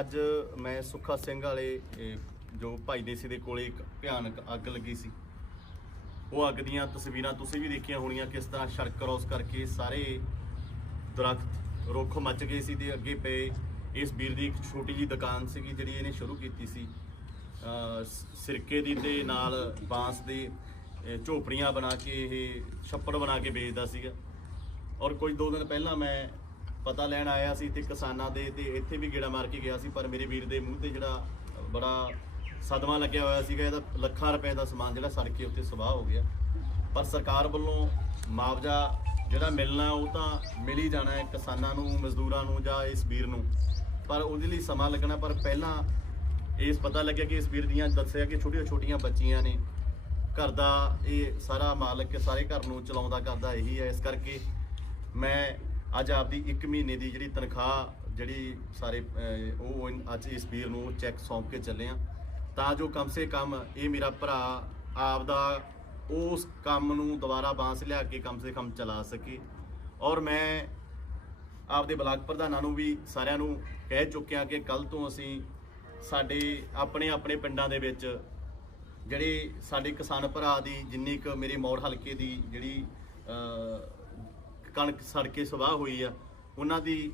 ਅੱਜ ਮੈਂ ਸੁੱਖਾ ਸਿੰਘ ਵਾਲੇ ਜੋ ਭਾਈ ਦੇਸੀ ਦੇ ਕੋਲੇ ਇੱਕ ਭਿਆਨਕ ਅੱਗ ਲੱਗੀ ਸੀ। ਉਹ ਅੱਗ ਦੀਆਂ ਤਸਵੀਰਾਂ ਤੁਸੀਂ ਵੀ ਦੇਖੀਆਂ ਹੋਣੀਆਂ, ਕਿਸ ਤਰ੍ਹਾਂ ਸੜਕ ਕ੍ਰੋਸ ਕਰਕੇ ਸਾਰੇ ਦਰਖਤ ਰੁੱਖ ਮੱਚ ਗਏ ਸੀ ਤੇ ਅੱਗੇ ਪਏ। ਇਸ ਵੀਰ ਦੀ ਇੱਕ ਛੋਟੀ ਜੀ ਦੁਕਾਨ ਸੀਗੀ, ਜਿਹੜੀ ਇਹਨੇ ਸ਼ੁਰੂ ਕੀਤੀ ਸੀ। ਸਿਰਕੇ ਦੀ ਤੇ ਨਾਲ ਬਾਂਸ ਦੇ ਝੋਪੜੀਆਂ ਬਣਾ ਕੇ ਇਹ ਛੱਪੜ ਬਣਾ ਕੇ ਵੇਚਦਾ ਸੀਗਾ। ਔਰ ਕੁਝ ਦੋ ਦਿਨ ਪਹਿਲਾਂ ਮੈਂ ਪਤਾ ਲੈਣ ਆਇਆ ਸੀ ਤੇ ਕਿਸਾਨਾਂ ਦੇ ਤੇ ਇੱਥੇ ਵੀ ਗੇੜਾ ਮਾਰ ਕੇ ਗਿਆ ਸੀ, ਪਰ ਮੇਰੇ ਵੀਰ ਦੇ ਮੂੰਹ ਤੇ ਜਿਹੜਾ ਬੜਾ ਸਦਮਾ ਲੱਗਿਆ ਹੋਇਆ ਸੀਗਾ, ਇਹਦਾ ਲੱਖਾਂ ਰੁਪਏ ਦਾ ਸਮਾਨ ਜਿਹੜਾ ਸੜ ਕੇ ਉੱਤੇ ਸਵਾਹ ਹੋ ਗਿਆ। ਪਰ ਸਰਕਾਰ ਵੱਲੋਂ ਮੁਆਵਜ਼ਾ ਜਿਹੜਾ ਮਿਲਣਾ, ਉਹ ਤਾਂ ਮਿਲ ਹੀ ਜਾਣਾ ਹੈ ਕਿਸਾਨਾਂ ਨੂੰ, ਮਜ਼ਦੂਰਾਂ ਨੂੰ ਜਾਂ ਇਸ ਵੀਰ ਨੂੰ। ਪਰ ਉਹਦੇ ਲਈ ਸਮਾਂ ਲੱਗਣਾ, ਪਰ ਪਹਿਲਾਂ ਇਸ ਪਤਾ ਲੱਗਿਆ ਕਿ ਇਸ ਵੀਰ ਦੀਆਂ ਦੱਸਿਆ ਕਿ ਛੋਟੀਆਂ ਛੋਟੀਆਂ ਬੱਚੀਆਂ ਨੇ। ਘਰ ਦਾ ਇਹ ਸਾਰਾ ਮਾਲਕ ਸਾਰੇ ਘਰ ਨੂੰ ਚਲਾਉਂਦਾ ਕਰਦਾ ਇਹੀ ਹੈ। ਇਸ ਕਰਕੇ ਮੈਂ ਅੱਜ ਆਪਦੀ 1 ਮਹੀਨੇ ਦੀ ਜਿਹੜੀ ਤਨਖਾਹ ਜਿਹੜੀ ਸਾਰੇ ਉਹ ਅੱਜ ਇਸ ਵੀਰ ਨੂੰ ਚੈੱਕ ਸੌਂਪ ਕੇ ਚੱਲੇ ਆ। ਤਾਂ ਜੋ ਕਮ ਸੇ ਕਮ ਇਹ ਮੇਰਾ ਭਰਾ ਆਪਦਾ ਉਸ ਕੰਮ ਨੂੰ ਦੁਬਾਰਾ ਬਾਂਸ ਲਿਆ ਕੇ ਕਮ ਸੇ ਕਮ ਚਲਾ ਸਕੇ। ਔਰ ਮੈਂ ਆਪਦੇ ਬਲਾਕ ਪ੍ਰਧਾਨਾਂ ਨੂੰ ਵੀ ਸਾਰਿਆਂ ਨੂੰ ਕਹਿ ਚੁੱਕਿਆ ਕਿ ਕੱਲ ਤੋਂ ਅਸੀਂ ਸਾਡੇ ਆਪਣੇ ਆਪਣੇ ਪਿੰਡਾਂ ਦੇ ਵਿੱਚ ਜਿਹੜੇ ਸਾਡੇ ਕਿਸਾਨ ਭਰਾ ਦੀ ਜਿੰਨੀ ਕੁ ਮੇਰੇ ਮੌੜ ਹਲਕੇ ਦੀ ਜਿਹੜੀ ਕਣਕ ਸੜ ਕੇ ਸਵਾਹ ਹੋਈ ਆ, ਉਹਨਾਂ ਦੀ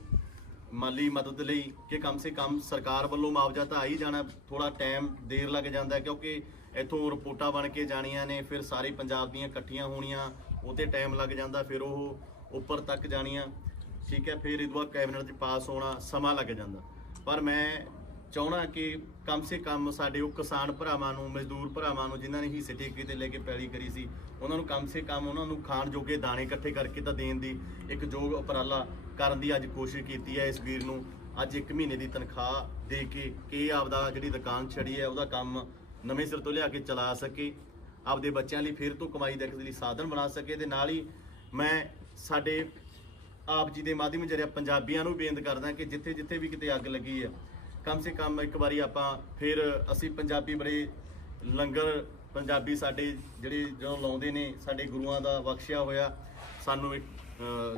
ਮਾਲੀ ਮਦਦ ਲਈ ਕਿ ਕਮ ਸੇ ਕਮ ਸਰਕਾਰ ਵੱਲੋਂ ਮੁਆਵਜ਼ਾ ਤਾਂ ਆ ਹੀ ਜਾਣਾ ਥੋੜਾ ਟਾਈਮ ਦੇਰ ਲੱਗ ਜਾਂਦਾ ਕਿਉਂਕਿ ਇੱਥੋਂ ਰਿਪੋਰਟਾਂ ਬਣ ਕੇ ਜਾਣੀਆਂ ਨੇ, ਫਿਰ ਸਾਰੇ ਪੰਜਾਬ ਦੀਆਂ ਇਕੱਠੀਆਂ ਹੋਣੀਆਂ ਉਹ ਤੇ ਟਾਈਮ ਲੱਗ ਜਾਂਦਾ, ਫਿਰ ਉਹ ਉੱਪਰ ਤੱਕ ਜਾਣੀਆਂ, ਠੀਕ ਹੈ, ਫਿਰ ਇਹਦੋਂ ਬਾਅਦ ਕੈਬਨਿਟ 'ਚ ਪਾਸ ਹੋਣਾ, ਸਮਾਂ ਲੱਗ ਜਾਂਦਾ। ਪਰ ਮੈਂ ਚਾਹਣਾ ਕਿ ਕਮ ਸੇ ਕਮ ਸਾਡੇ ਉਹ ਕਿਸਾਨ ਭਰਾਵਾਂ ਨੂੰ, ਮਜ਼ਦੂਰ ਭਰਾਵਾਂ ਨੂੰ ਜਿਨ੍ਹਾਂ ਨੇ ਹਿੱਸੇ ਠੇਕੇ ਤੇ ਲੈ ਕੇ ਪੈਲੀ ਕਰੀ ਸੀ, ਉਹਨਾਂ ਨੂੰ ਕਮ ਸੇ ਕਮ ਉਹਨਾਂ ਨੂੰ ਖਾਣ ਜੋਗੇ ਦਾਣੇ ਇਕੱਠੇ ਕਰਕੇ ਤਾਂ ਦੇਣ ਦੀ ਇੱਕ ਯੋਗ ਉਪਰਾਲਾ ਕਰਨ ਦੀ ਅੱਜ ਕੋਸ਼ਿਸ਼ ਕੀਤੀ ਹੈ ਇਸ ਵੀਰ ਨੂੰ। ਅੱਜ 1 ਮਹੀਨੇ ਦੀ ਤਨਖਾਹ ਦੇ ਕੇ ਕਿ ਆਪਦਾ ਜਿਹੜੀ ਦੁਕਾਨ ਛੜੀ ਹੈ, ਉਹਦਾ ਕੰਮ ਨਵੇਂ ਸਿਰ ਤੋਂ ਲਿਆ ਕੇ ਚਲਾ ਸਕੇ, ਆਪਦੇ ਬੱਚਿਆਂ ਲਈ ਫਿਰ ਤੋਂ ਕਮਾਈ ਦਾ ਇੱਕ ਲਈ ਸਾਧਨ ਬਣਾ ਸਕੇ ਤੇ ਨਾਲ ਹੀ ਮੈਂ ਸਾਡੇ ਆਪ ਜੀ ਦੇ ਮਾਧਿਅਮ ਜਰਿਆ ਪੰਜਾਬੀਆਂ ਨੂੰ ਬੇਨਤ ਕਰਦਾ ਕਿ ਜਿੱਥੇ ਜਿੱਥੇ ਵੀ ਕਿਤੇ ਅੱਗ ਲੱਗੀ ਹੈ ਕਮ ਸੇ ਕਮ ਇੱਕ ਵਾਰੀ ਆਪਾਂ ਫਿਰ ਅਸੀਂ ਪੰਜਾਬੀ ਬੜੇ ਲੰਗਰ, ਪੰਜਾਬੀ ਸਾਡੇ ਜਿਹੜੇ ਜਦੋਂ ਲਾਉਂਦੇ ਨੇ, ਸਾਡੇ ਗੁਰੂਆਂ ਦਾ ਬਖਸ਼ਿਆ ਹੋਇਆ, ਸਾਨੂੰ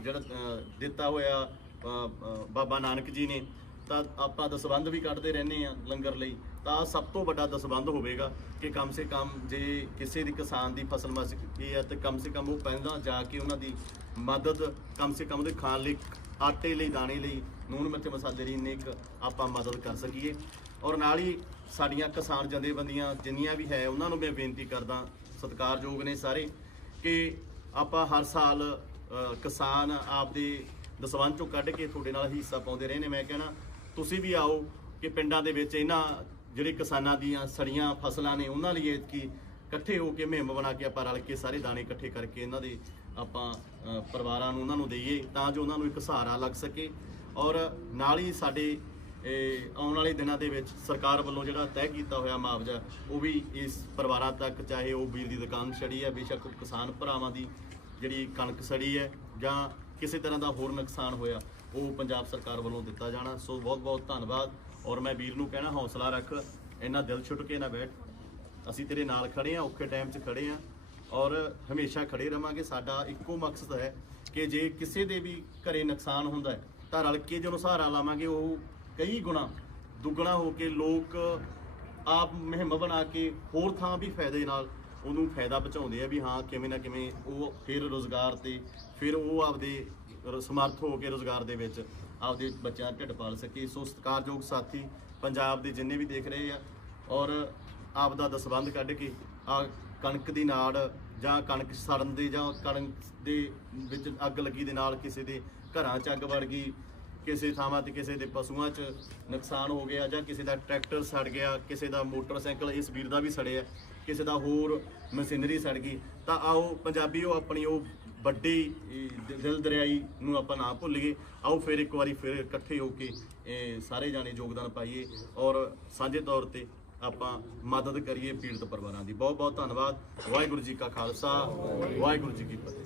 ਜਿਹੜਾ ਦਿੱਤਾ ਹੋਇਆ ਬਾਬਾ ਨਾਨਕ ਜੀ ਨੇ। ਤਾਂ ਆਪਾਂ ਦਸਵੰਧ ਵੀ ਕੱਢਦੇ ਰਹਿੰਦੇ ਆ ਲੰਗਰ ਲਈ, ਤਾਂ ਸਭ ਤੋਂ ਵੱਡਾ ਦਸਵੰਧ ਹੋਵੇਗਾ ਕਿ ਕਮ ਸੇ ਕਮ ਜੇ ਕਿਸੇ ਦੀ ਕਿਸਾਨ ਦੀ ਫਸਲ ਮਸ ਗਈ ਹੈ ਤੇ ਕਮ ਸੇ ਕਮ ਉਹ ਪਹਿਲਾਂ ਜਾ ਕੇ ਉਹਨਾਂ ਦੀ ਮਦਦ ਕਮ ਸੇ ਕਮ ਉਹਦੇ ਖਾਣ ਲਈ, ਆਟੇ ਲਈ, ਦਾਣੇ ਲਈ ਨੂਨ ਮਿਰਚ ਮਸਾਲੇ ਲਈ ਇੰਨੇ ਕੁ ਆਪਾਂ ਮਦਦ ਕਰ ਸਕੀਏ। ਔਰ ਨਾਲ ਹੀ ਸਾਡੀਆਂ ਕਿਸਾਨ ਜਥੇਬੰਦੀਆਂ ਜਿੰਨੀਆਂ ਵੀ ਹੈ, ਉਹਨਾਂ ਨੂੰ ਮੈਂ ਬੇਨਤੀ ਕਰਦਾ, ਸਤਿਕਾਰਯੋਗ ਨੇ ਸਾਰੇ, ਕਿ ਆਪਾਂ ਹਰ ਸਾਲ ਕਿਸਾਨ ਆਪਦੇ ਦਸਵੰਧ ਚੋਂ ਕੱਢ ਕੇ ਤੁਹਾਡੇ ਨਾਲ ਹਿੱਸਾ ਪਾਉਂਦੇ ਰਹੇ ਨੇ ਮੈਂ ਕਹਿਣਾ ਤੁਸੀਂ ਵੀ ਆਓ ਕਿ ਪਿੰਡਾਂ ਦੇ ਵਿੱਚ ਇਹਨਾਂ ਜਿਹੜੇ ਕਿਸਾਨਾਂ ਦੀਆਂ ਸੜੀਆਂ ਫਸਲਾਂ ਨੇ ਉਹਨਾਂ ਲਈ ਐਤਕੀ ਇਕੱਠੇ ਹੋ ਕੇ ਮੁਹਿੰਮ ਬਣਾ ਕੇ ਆਪਾਂ ਰਲ ਕੇ ਸਾਰੇ ਦਾਣੇ ਇਕੱਠੇ ਕਰਕੇ ਇਹਨਾਂ ਦੇ ਆਪਾਂ ਪਰਿਵਾਰਾਂ ਨੂੰ ਉਹਨਾਂ ਨੂੰ ਦਈਏ ਤਾਂ ਜੋ ਉਹਨਾਂ ਨੂੰ ਇੱਕ ਸਹਾਰਾ ਲੱਗ ਸਕੇ। ਔਰ ਨਾਲ ਹੀ ਸਾਡੇ ਆਉਣ ਵਾਲੇ ਦਿਨਾਂ ਦੇ ਵਿੱਚ ਸਰਕਾਰ ਵੱਲੋਂ ਜਿਹੜਾ ਤੈਅ ਕੀਤਾ ਹੋਇਆ ਮੁਆਵਜ਼ਾ, ਉਹ ਵੀ ਇਸ ਪਰਿਵਾਰਾਂ ਤੱਕ, ਚਾਹੇ ਉਹ ਵੀਰ ਦੀ ਦੁਕਾਨ ਛੜੀ ਹੈ, ਬੇਸ਼ੱਕ ਕਿਸਾਨ ਭਰਾਵਾਂ ਦੀ ਜਿਹੜੀ ਕਣਕ ਸੜੀ ਹੈ ਜਾਂ ਕਿਸੇ ਤਰ੍ਹਾਂ ਦਾ ਹੋਰ ਨੁਕਸਾਨ ਹੋਇਆ, ਉਹ ਪੰਜਾਬ ਸਰਕਾਰ ਵੱਲੋਂ ਦਿੱਤਾ ਜਾਣਾ। ਸੋ ਬਹੁਤ ਬਹੁਤ ਧੰਨਵਾਦ। ਔਰ ਮੈਂ ਵੀਰ ਨੂੰ ਕਹਿਣਾ, ਹੌਸਲਾ ਰੱਖ। ਇੰਨਾ ਦਿਲ ਛੁੱਟ ਕੇ ਨਾ ਬੈਠ। ਅਸੀਂ ਤੇਰੇ ਨਾਲ ਖੜੇ ਆ, ਔਖੇ ਟਾਈਮ 'ਚ ਖੜੇ ਆ। ਔਰ ਹਮੇਸ਼ਾ ਖੜੇ ਰਵਾਂਗੇ। ਸਾਡਾ ਇੱਕੋ ਮਕਸਦ ਹੈ ਕਿ ਜੇ ਕਿਸੇ ਦੇ ਵੀ ਘਰੇ ਨੁਕਸਾਨ ਹੁੰਦਾ ਹੈ, ਤਾਂ ਰਲ ਕੇ ਜਿਹਨੂੰ ਸਹਾਰਾ ਲਾਵਾਂਗੇ, ਉਹ ਕਈ ਗੁਣਾ ਦੁੱਗਣਾ ਹੋ ਕੇ ਲੋਕ ਆਪ ਮੁਹਿੰਮ ਬਣਾ ਕੇ ਹੋਰ ਥਾਂ ਵੀ ਫਾਇਦੇ ਨਾਲ ਉਹਨੂੰ ਫਾਇਦਾ ਪਹੁੰਚਾਉਂਦੇ ਆ ਵੀ ਹਾਂ, ਕਿਵੇਂ ਨਾ ਕਿਵੇਂ ਉਹ ਫਿਰ ਰੋਜ਼ਗਾਰ ਤੇ ਫਿਰ ਉਹ ਆਪਦੇ ਰ- ਸਮਰਥ ਹੋ ਕੇ ਰੋਜ਼ਗਾਰ ਦੇ ਵਿੱਚ ਆਪਦੇ ਬੱਚਿਆਂ ਦਾ ਢਿੱਡ ਪਾਲ ਸਕੇ। ਸੋ ਸਤਿਕਾਰਯੋਗ ਸਾਥੀ, ਪੰਜਾਬ ਦੇ ਜਿੰਨੇ ਵੀ ਦੇਖ ਰਹੇ ਆ ਔਰ ਆਪਦਾ ਦਸਬੰਧ ਕੱਢ ਕੇ ਆ ਕਣਕ ਦੀ ਨਾੜ ਜਾਂ ਕਣਕ ਸੜਨ ਦੇ ਜਾਂ ਕਣਕ ਦੇ ਵਿੱਚ ਅੱਗ ਲੱਗੀ ਦੇ ਨਾਲ ਕਿਸੇ ਦੇ ਘਰਾਂ 'ਚ ਅੱਗ ਵੜ ਗਈ, ਕਿਸੇ ਥਾਵਾਂ ਤੇ ਕਿਸੇ ਦੇ ਪਸ਼ੂਆਂ 'ਚ ਨੁਕਸਾਨ ਹੋ ਗਿਆ ਜਾਂ ਕਿਸੇ ਦਾ ਟਰੈਕਟਰ ਸੜ ਗਿਆ, ਕਿਸੇ ਦਾ ਮੋਟਰਸਾਈਕਲ ਇਸ ਵੀਰ ਦਾ ਵੀ ਸੜਿਆ ਕਿਸੇ ਦਾ ਹੋਰ ਮਸ਼ੀਨਰੀ ਸੜ ਗਈ, ਤਾਂ ਆਓ ਪੰਜਾਬੀਓ ਆਪਣੀ ਉਹ ਵੱਡੀ ਦਿਲ ਦਰਿਆਈ ਨੂੰ ਆਪਾਂ ਨਾ ਭੁੱਲੀਏ। ਆਓ ਫਿਰ ਇੱਕ ਵਾਰੀ ਫਿਰ ਇਕੱਠੇ ਹੋ ਕੇ ਸਾਰੇ ਜਾਣੇ ਯੋਗਦਾਨ ਪਾਈਏ ਔਰ ਸਾਂਝੇ ਤੌਰ ਤੇ ਆਪਾਂ ਮਦਦ ਕਰੀਏ ਪੀੜਤ ਪਰਿਵਾਰਾਂ ਦੀ। ਬਹੁਤ ਬਹੁਤ ਧੰਨਵਾਦ। ਵਾਹਿਗੁਰੂ ਜੀ ਕਾ ਖਾਲਸਾ, ਵਾਹਿਗੁਰੂ ਜੀ ਕੀ ਫਤਿਹ।